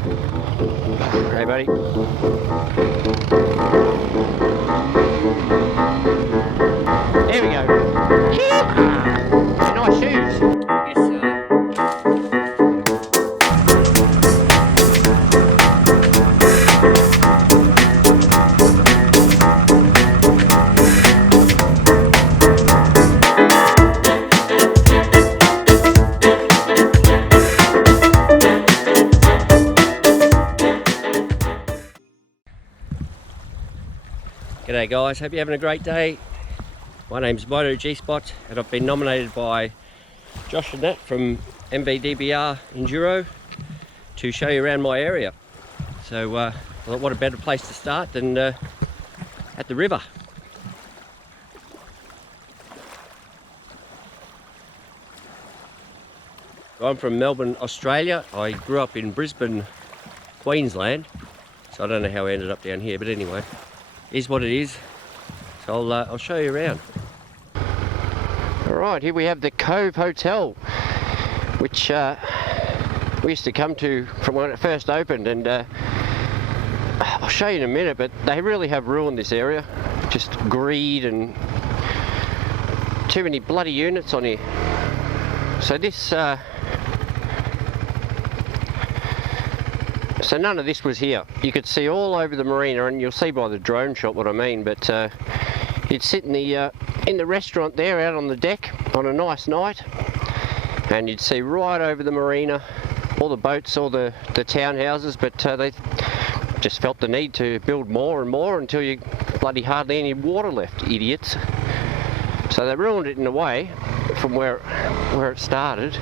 Hey, buddy. There we go. Nice shoes. Yes, sir. G'day guys, hope you're having a great day. My name's Moto G-Spot and I've been nominated by Josh and Nat from MVDBR Enduro to show you around my area. So I thought what a better place to start than at the river. I'm from Melbourne, Australia. I grew up in Brisbane, Queensland, so I don't know how I ended up down here, but anyway. Is what it is, so I'll show you around. Alright, here we have the Cove Hotel, which we used to come to from when it first opened, and I'll show you in a minute, but they really have ruined this area. Just greed and too many bloody units on here. So this so none of this was here. You could see all over the marina, and you'll see by the drone shot what I mean, but you'd sit in the restaurant there out on the deck on a nice night, and you'd see right over the marina, all the boats, all the townhouses, but they just felt the need to build more and more until you bloody hardly any water left, idiots. So they ruined it in a way from where it started.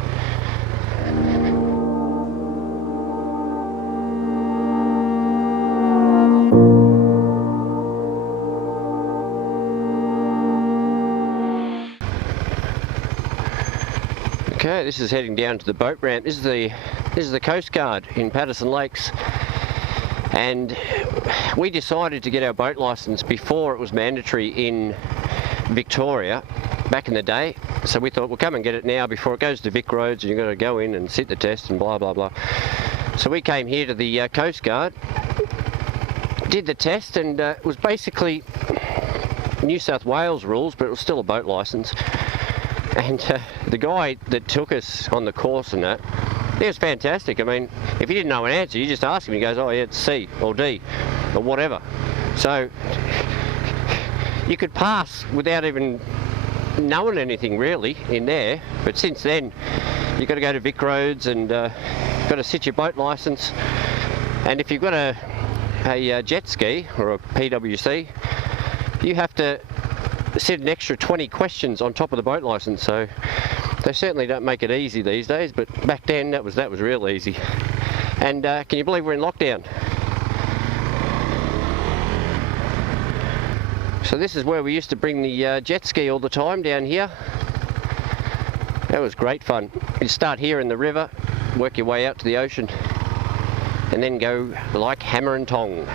Okay, this is heading down to the boat ramp. This is the Coast Guard in Patterson Lakes, and we decided to get our boat license before it was mandatory in Victoria back in the day. So we thought we'll come and get it now before it goes to Vic roads and you've got to go in and sit the test and blah blah blah. So we came here to the Coast Guard, did the test, and it was basically New South Wales rules, but it was still a boat license. And the guy that took us on the course and that, he was fantastic. I mean, if you didn't know an answer, you just ask him. He goes, oh yeah, it's C or D or whatever. So you could pass without even knowing anything really in there. But since then, you've got to go to Vic roads and got to sit your boat license. And if you've got a jet ski or a PWC, you have to sit an extra 20 questions on top of the boat license. So they certainly don't make it easy these days, but back then that was real easy. And can you believe we're in lockdown? So this is where we used to bring the jet ski all the time, down here. That was great fun. You start here in the river, work your way out to the ocean, and then go like hammer and tong.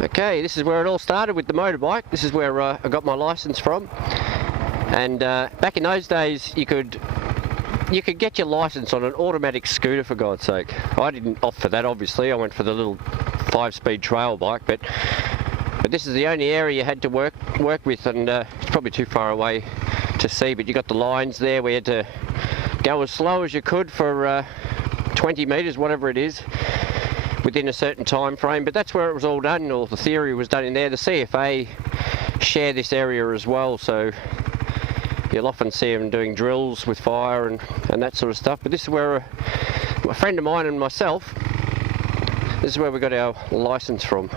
Okay, this is where it all started with the motorbike. This is where I got my license from. And back in those days, you could get your license on an automatic scooter, for God's sake. I didn't opt for that, obviously. I went for the little 5-speed trail bike, but this is the only area you had to work with, and it's probably too far away to see, but you got the lines there. We had to go as slow as you could for 20 metres, whatever it is, within a certain time frame. But that's where it was all done, or the theory was done in there. The CFA share this area as well, so you'll often see them doing drills with fire and that sort of stuff. But this is where a friend of mine and myself, this This is where we got our license from.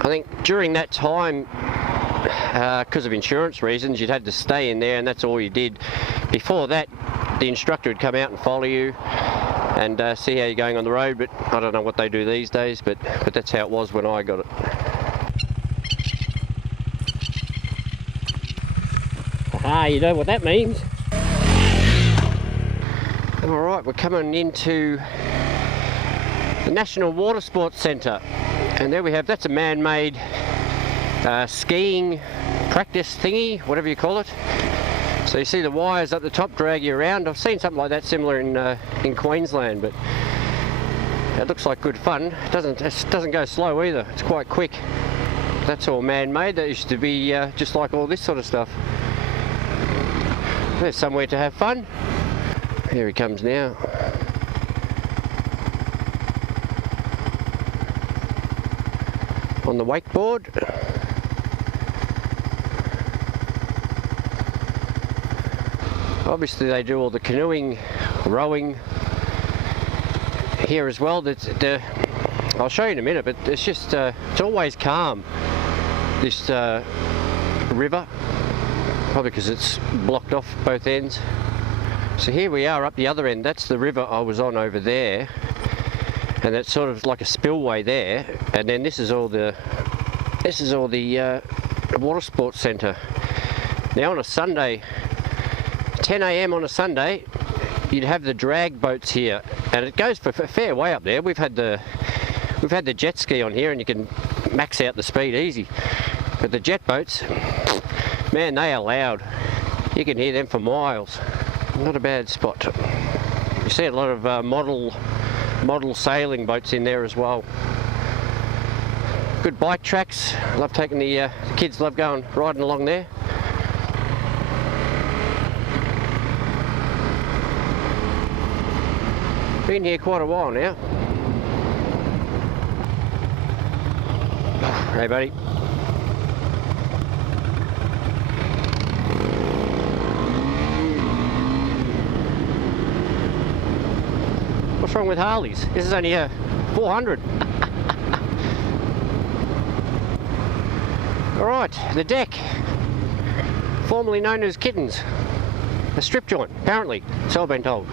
I think during that time, because of insurance reasons, you'd had to stay in there and that's all you did. Before that, the instructor would come out and follow you and see how you're going on the road, but I don't know what they do these days, but that's how it was when I got it. Aha, you know what that means. Alright, we're coming into the National Water Sports Centre, and there we have, that's a man-made skiing practice thingy, whatever you call it. So you see the wires up the top drag you around. I've seen something like that similar in Queensland, but it looks like good fun. It doesn't go slow either, it's quite quick. That's all man-made. That used to be just like all this sort of stuff. There's somewhere to have fun. Here he comes now. On the wakeboard. Obviously they do all the canoeing, rowing here as well. I'll show you in a minute, but it's just, it's always calm, this river, probably because it's blocked off both ends. So here we are up the other end. That's the river I was on over there, and it's sort of like a spillway there, and then this is all the water sports centre. Now on a Sunday, 10 AM on a Sunday, you'd have the drag boats here, and it goes for a fair way up there. We've had the jet ski on here, and you can max out the speed easy. But the jet boats, man, they are loud. You can hear them for miles. Not a bad spot. You see a lot of model sailing boats in there as well. Good bike tracks. Love taking the kids love going riding along there. Been here quite a while now. Hey buddy. What's wrong with Harleys? This is only a 400. Alright, the deck. Formerly known as Kittens. A strip joint, apparently, so I've been told.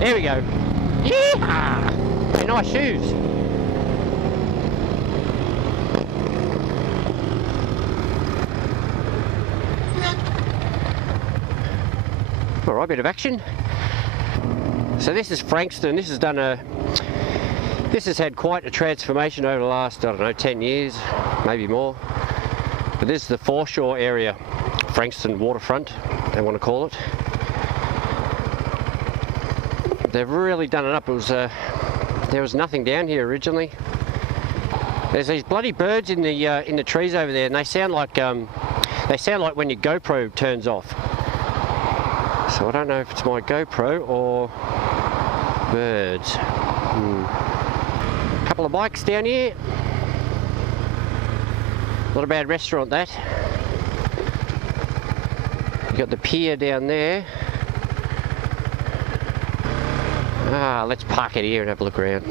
There we go. Yeehaw! They're nice shoes. Alright, bit of action. So this is Frankston. This has had quite a transformation over the last, I don't know, 10 years, maybe more. But this is the foreshore area, Frankston waterfront, they want to call it. They've really done it up. It was there was nothing down here originally. There's these bloody birds in the trees over there, and they sound like when your GoPro turns off. So I don't know if it's my GoPro or birds. Couple of bikes down here. Not a bad restaurant that. You got the pier down there. Let's park it here and have a look around.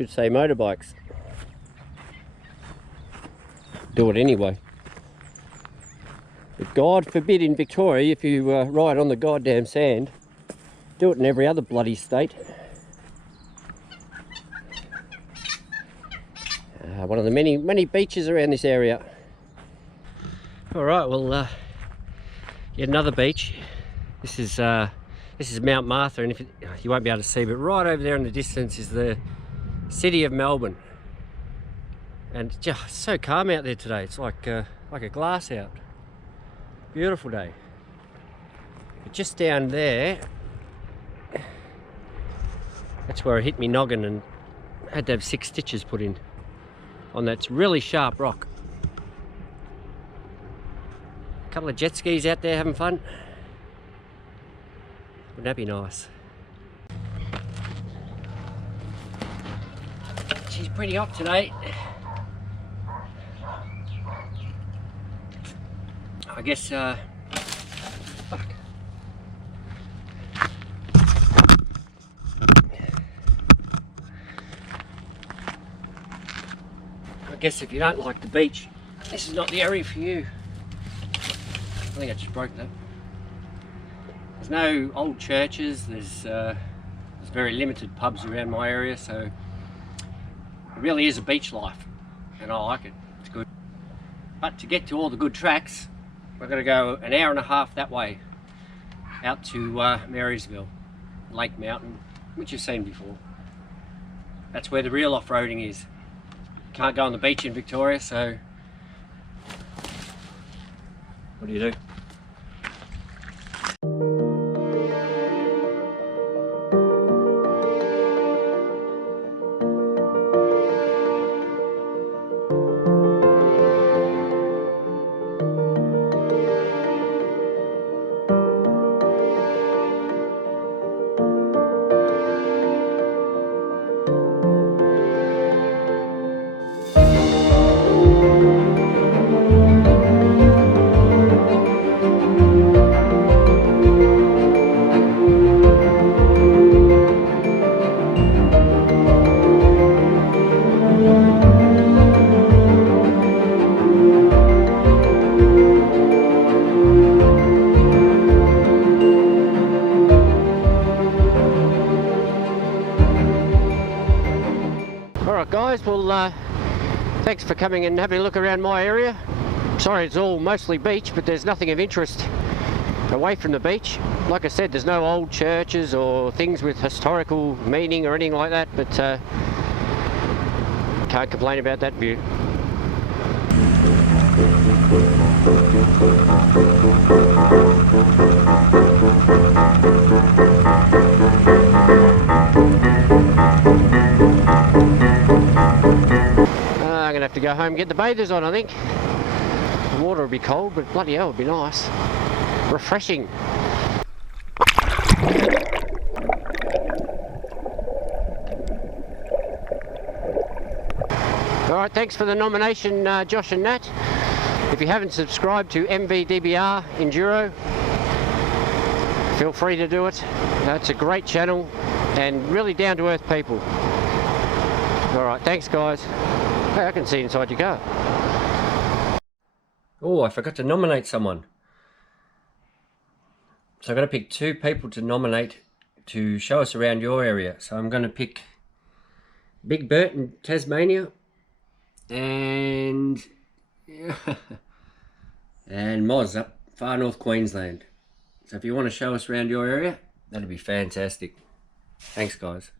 Should say motorbikes. Do it anyway. But God forbid in Victoria, if you ride on the goddamn sand, do it in every other bloody state. One of the many beaches around this area. Alright, well, yet another beach. This is Mount Martha, and you won't be able to see, but right over there in the distance is the city of Melbourne. And it's just so calm out there today. It's like a glass out. Beautiful day. But just down there, that's where I hit me noggin and had to have 6 stitches put in on that really sharp rock. A couple of jet skis out there having fun. Wouldn't that be nice? She's pretty hot today. I guess, fuck. I guess if you don't like the beach, this is not the area for you. I think I just broke that. There's no old churches, there's very limited pubs around my area, so it really is a beach life, and I like it, it's good. But to get to all the good tracks, we're going to go an hour and a half that way, out to Marysville, Lake Mountain, which you've seen before. That's where the real off-roading is. Can't go on the beach in Victoria, so what do you do? Guys, well, thanks for coming and having a look around my area. Sorry it's all mostly beach, but there's nothing of interest away from the beach. Like I said, there's no old churches or things with historical meaning or anything like that, but can't complain about that view. I'm gonna have to go home and get the bathers on, I think. The water will be cold, but bloody hell, it'll be nice. Refreshing. Alright, thanks for the nomination, Josh and Nat. If you haven't subscribed to MVDBR ENDURO, feel free to do it. It's a great channel and really down-to-earth people. Alright, thanks guys. Hey, I can see inside your car. Oh, I forgot to nominate someone. So I'm going to pick 2 people to nominate to show us around your area. So I'm going to pick Big Bert in Tasmania and Moz up far north Queensland. So if you want to show us around your area, that'd be fantastic. Thanks guys.